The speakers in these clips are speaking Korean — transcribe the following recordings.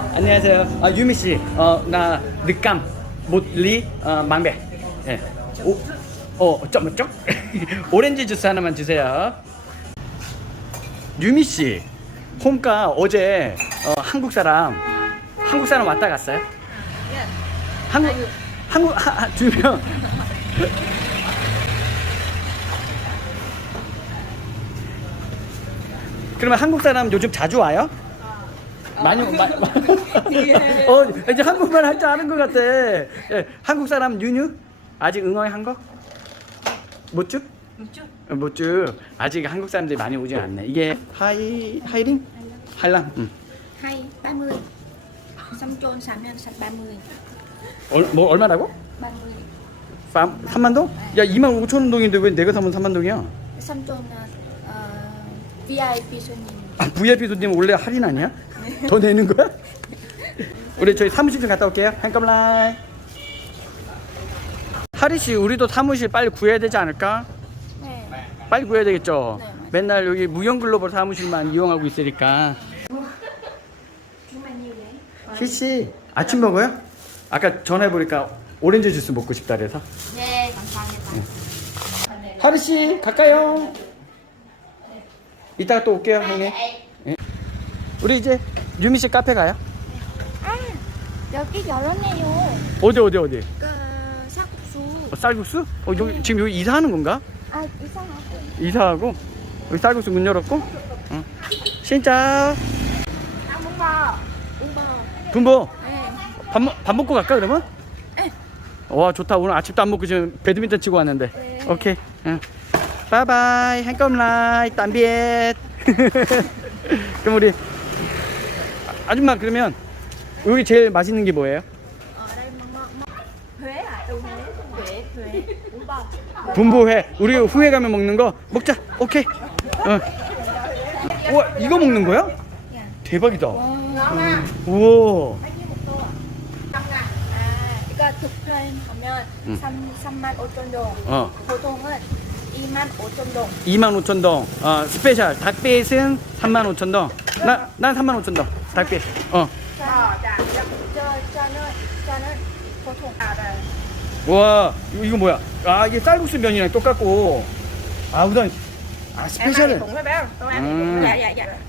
안녕하세요. 아, 유미 씨. 어, 나 늦감 못리 어, 망배. 예. 오, 어, 점, 점. 오렌지 주스 하나만 주세요. 유미 씨. 홈가 어제 어, 한국 사람 한국 사람 왔다 갔어요? 한국 한국 하, 하, 두 명. 그러면 한국 사람 요즘 자주 와요? 많이 마, 마, 어 이제 한국말 할 줄 아는 것 같아. 예, 한국 사람 유뉴 아직 응어한 거? 못 주? 어, 못 주. 아직 한국 사람들이 많이 오진 않네. 이게 하이 하이링 할랑. 응. hay 30 Xăm trôn sắm sạch 30 얼, 뭐 얼마라고? 30 3만 동? 야 2만 5천 동인데 왜 내가 사면 3만 동이야? Trôn uh, VIP 손님 아 VIP 손님 원래 할인 아니야? 더 내는 거야? 우리 저희 사무실 좀 갔다 올게요. 한꺼번에. 하리 씨, 우리도 사무실 빨리 구해야 되지 않을까? 네. 빨리 구해야 되겠죠. 네, 맞아요. 맨날 여기 무형 글로벌 사무실만 이용하고 있으니까. Chúng mình nhiều đấy 희 씨, 아침 먹어요? 아까 전화해 보니까 오렌지 주스 먹고 싶다 그래서. 네 감사합니다 하리 씨, 갈까요? 이따가 또 올게요, 형님. 예. 우리 이제 유미 씨 카페 가요? 아 여기 열었네요 어디 어디 어디? 그 삭수 어, 쌀국수? 어, 여기, 지금 여기 이사하는 건가? 아 이상하고 이사하고 여기 쌀국수 문 열었고 응. 진짜 아 뭔가 뭔가 분보 네 밥, 먹- 밥 먹고 갈까 그러면? 네. 와 좋다 오늘 아침도 안 먹고 지금 배드민턴 치고 왔는데 네. 오케이 응. 바이바이 한꺼번라이 땀비엣 그럼 우리 아- 아줌마 그러면 여기 제일 맛있는 게 뭐예요? Huế bún bò 분보회. 우리 후회 가면 먹는 거 먹자. 오케이. 어. 우와 이거 먹는 거야? 대박이다. 우와. 아 이거 특별 하면 응. 3 3만 5천 동. 어 보통은 2만 5천 동 2만 5천 동 어, 스페셜. 닭베이스는 3만 5천 동. 나, 난 3만 5천 동 닭베이스 어와 이거, 이거 뭐야? 아 이게 쌀국수 면이랑 똑같고. 아 우선 아 스페셜은. 음.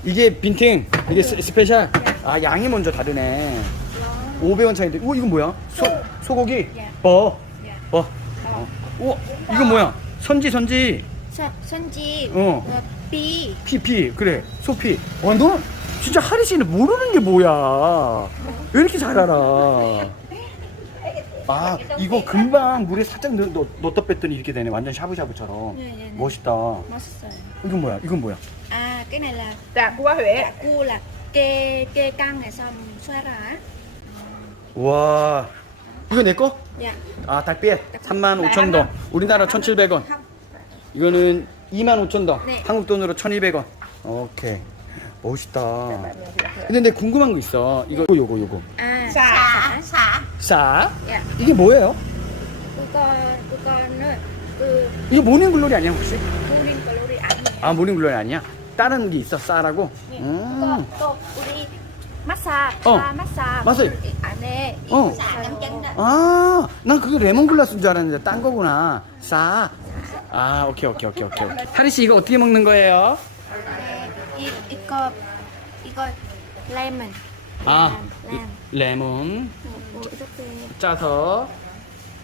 이게 빈팅 이게 스, 스페셜? 아 양이 먼저 다르네. 500원 차인데. 우와 이건 뭐야? 소, 소고기? 예. 버. 예. 버. 어. 우와 이건 뭐야? 선지 선지. 선, 선지. 어. 어, 비 피피. 그래. 소피. 와 너 진짜 하리 씨는 모르는 게 뭐야? 왜 이렇게 잘 알아 아 이거 금방 물에 살짝 넣, 넣, 넣었다 뺐더니 이렇게 되네. 완전 샤브샤브처럼. 네, 네, 네. 멋있다. 멋있어요. 이건 뭐야? 이건 뭐야? à cái này là Dạ, qua Huế. dạ cua là kê kê căng này xong xoa ra 와. 이거 내 거? dạ 아 닭비에 3만 5천 동. 우리나라 1,700원. không 이거는 2만 5천 동. 네. 한국 돈으로 1,200원. 오케이 멋있다 근데 내 궁금한 거 있어 이거 요거 요거 à Xả. xả 싸? dạ 이게 뭐예요? 그거 그거는 그 이거 모닝 글로리 아니야 혹시? 우린 칼로리 아니에요 아 모닝 글로리 아니야? 다른 게 있어 싸라고? 예. 음. 그거 또 우리 마사 어. 파 마사 맞아요. 물 안에 어. 있어요. 아, 난 그게 레몬글라스인 줄 알았는데 딴 거구나. 싸. 아, 오케이, 오케이, 오케이, 오케이. 하리 씨 이거 어떻게 먹는 거예요? 네, 이 이거 이거 레몬 아, 램. 레몬 뭐 이렇게 짜서.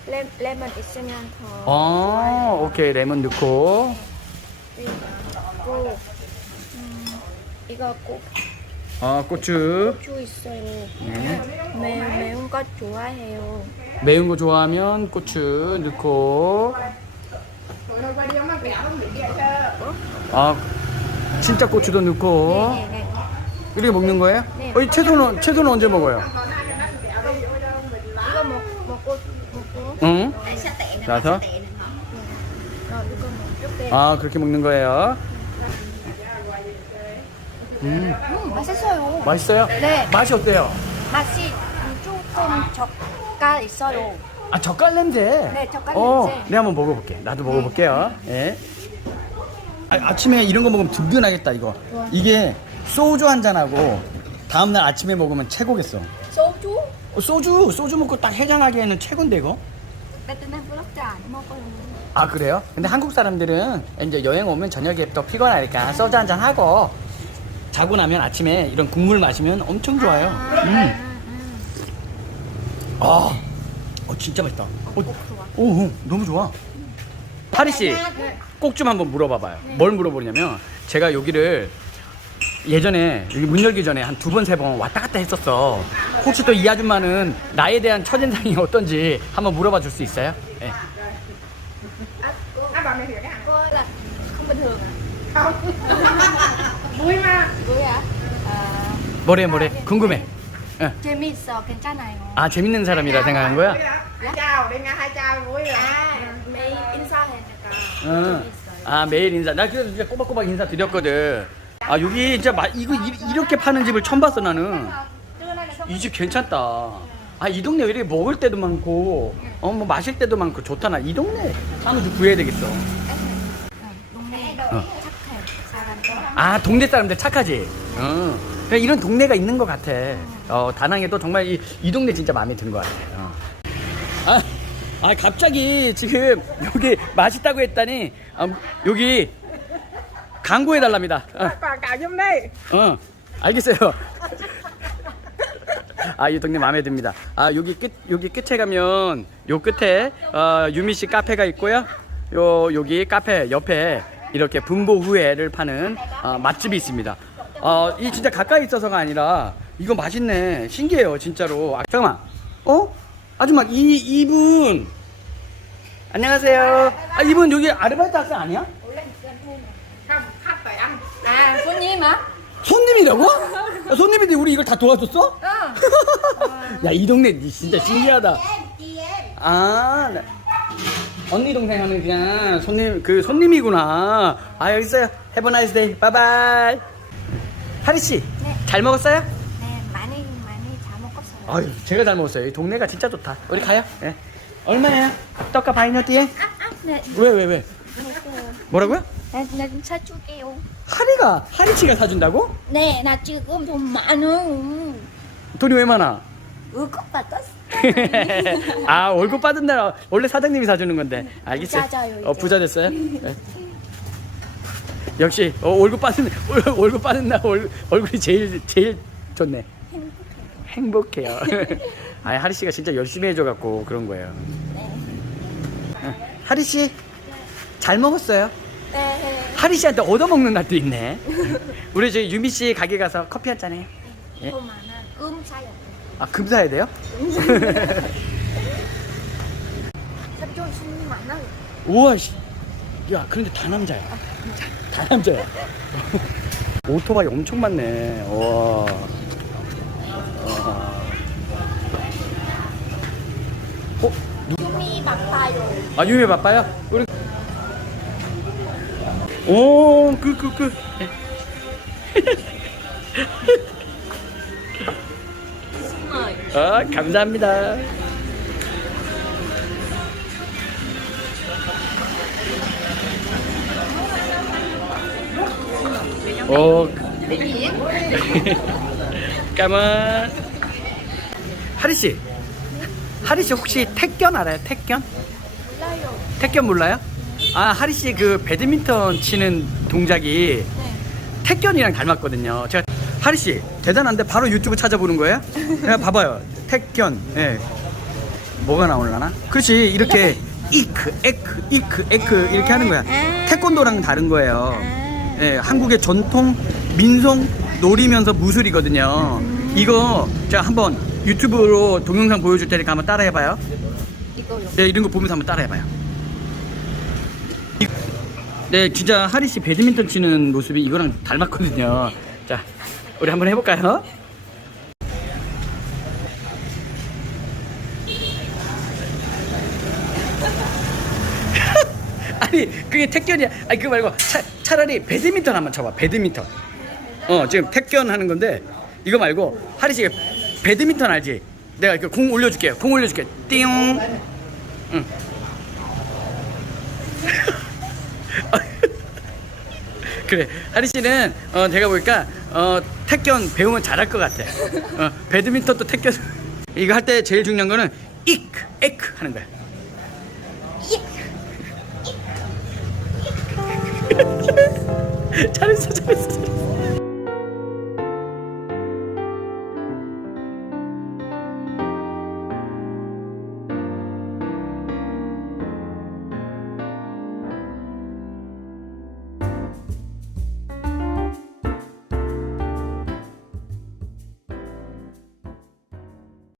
레, 레몬 있으면 더 어, 오케이, 레몬 넣고. 그리고 음, 이거 꼭 어, 고추. 고추 있어요. 네. 매, 매운 거 좋아해요. 매운 거 좋아하면 고추 넣고. 아, 진짜 고추도 넣고. 네, 네, 네. 이렇게 먹는 거예요? 네. 어, 이 채소는 채소는 언제 먹어요? 이거 먹, 먹고 먹고 응? 나서? 어, 이거 아 그렇게 먹는 거예요? 음 음, 맛있어요. 맛있어요? 네. 맛이 어때요? 맛이 음, 조금 젓갈 있어요. 아 젓갈 냄새. 네, 젓갈 어, 냄새. 내가 한번 먹어볼게. 나도 먹어볼게요. 예. 아, 아침에 이런 거 먹으면 든든하겠다 이거. 이게 소주 한 잔하고 다음날 아침에 먹으면 최고겠어. 어, 소주 소주 먹고 딱 해장하기에는 최고인데 이거. 베트남 아 그래요? 근데 한국 사람들은 이제 여행 오면 저녁에 또 피곤하니까 소주 한 잔 하고 자고 나면 아침에 이런 국물 마시면 엄청 좋아요. 음. 아, 어 진짜 맛있다. 어, 오, 오, 너무 좋아. 하리 씨, 꼭 좀 한번 물어봐봐요. 뭘 물어보냐면 제가 여기를 예전에 여기 문 열기 전에 한 두 번 세 번 왔다 갔다 했었어. 혹시 또 이 아줌마는 나에 대한 첫인상이 어떤지 한번 물어봐 줄 수 있어요? 예. cô là không bình thường à vui mà vui à à, 뭐래 뭐래 궁금해. 예. 재밌어 괜찮아요 아 재밌는 사람이라 생각한 거야? chào đi nghe hai chào vui rồi 아 매일 응. 아 매일 인사. 나 그래서 진짜 꼬박꼬박 인사 드렸거든. 아 여기 진짜 마, 이거 이, 이렇게 파는 집을 처음 봤어 나는. 이 집 괜찮다. 아 이 동네 왜 이렇게 먹을 때도 많고 어 뭐 마실 때도 많고 좋다 나 이 동네 한번 좀 구해야 되겠어. 동네 어. 착해 사람들 아 동네 사람들 착하지. 어. 이런 동네가 있는 것 같아. 어 다낭에도 정말 이, 이 동네 진짜 마음에 든 것 같아. 어. 아, 아 갑자기 지금 여기 맛있다고 했더니 아, 여기 광고해 달랍니다. 어, 어 알겠어요. 아 이 동네 마음에 듭니다. 아 여기 끝 여기 끝에 가면 요 끝에 어, 유미 씨 카페가 있고요. 요 여기 카페 옆에 이렇게 분보 후회를 파는 어, 맛집이 있습니다. 어, 이 진짜 가까이 있어서가 아니라 이거 맛있네. 신기해요, 진짜로. 아, 잠깐만. 어? 아줌마 이 이분 안녕하세요. 아 이분 여기 아르바이트 학생 아니야? không khách phải ăn à 손님 hả 손님이라고? 야, 손님인데 우리 이걸 다 도와줬어? 야이 동네 진짜 신기하다. 아 나- 언니 동생 하는 그냥 손님 그 손님이구나. 아 여기 있어요. Have a nice day. Bye bye. 하리 씨, 네. 잘 먹었어요? 네 많이 많이 잘 먹었어요 아유 제가 잘 먹었어요. 이 동네가 진짜 좋다. 우리 가요. 예. 얼마예요? 떡과 바이너티에? 네왜 왜 왜? 뭐라고요? 네, 네 사줄게요 하리가 하리 씨가 사준다고? 네 나 지금 돈 많어 돈이 왜 많아? 월급 받았어 아 월급 받은 날 원래 사장님이 사주는 건데 알겠어요. 부자죠, 이제. 어 부자 됐어요. 네. 역시 어, 월급 받은 월- 월급 받은 날 얼, 얼굴이 제일 제일 좋네. 행복해요. 아 하리 씨가 진짜 열심히 해줘 갖고 그런 거예요. 네. 하리 씨 잘 먹었어요. 네 하리 씨한테 얻어 먹는 날도 있네. 우리 저희 유미 씨 가게 가서 커피 한 잔 해요. 예? 돈 많아 금 사요 아 금 사야 돼요? 삼촌 손님 많아요 우와 씨. 야 그런데 다 남자야 다 남자 야. 오토바이 엄청 많네. 와. 어? 유미 바빠요. 아 유미 바빠요? 우리 오 그그 그 아 감사합니다 오 까만 하리 씨 하리 씨 혹시 택견 알아요? 택견? 몰라요 택견 몰라요? 아 하리 씨 그 배드민턴 치는 동작이 네 택견이랑 닮았거든요. 제가 하리 씨 대단한데 바로 유튜브 찾아보는 거예요? 그냥 봐봐요. 택견. 예. 뭐가 나오려나? 그렇지 이렇게 이크 에크 이크 에크 이렇게 하는 거야. 태권도랑 다른 거예요. 예, 한국의 전통 민속 놀이면서 무술이거든요. 이거 제가 한번 유튜브로 동영상 보여줄 테니까 한번 따라해봐요. 이거요 네, 이런 거 보면서 한번 따라해봐요. 이- 네, 진짜 하리 씨 배드민턴 치는 모습이 이거랑 닮았거든요. 자, 우리 한번 해볼까요? 아니, 그게 택견이야. 아니, 그거 말고 차, 차라리 배드민턴 한번 쳐봐. 배드민턴. 어, 지금 택견 하는 건데 이거 말고 하리 씨가 배드민턴 알지? 내가 이거 공 올려줄게요. 공 올려줄게. 띵. 응. 그래 하리 씨는 어, 제가 보니까 어, 택견 배우면 잘할 것 같아. 어, 배드민턴도 택견 이거 할 때 제일 중요한 거는 이크, 에크 하는 거야. 잘했어, 잘했어, 잘했어.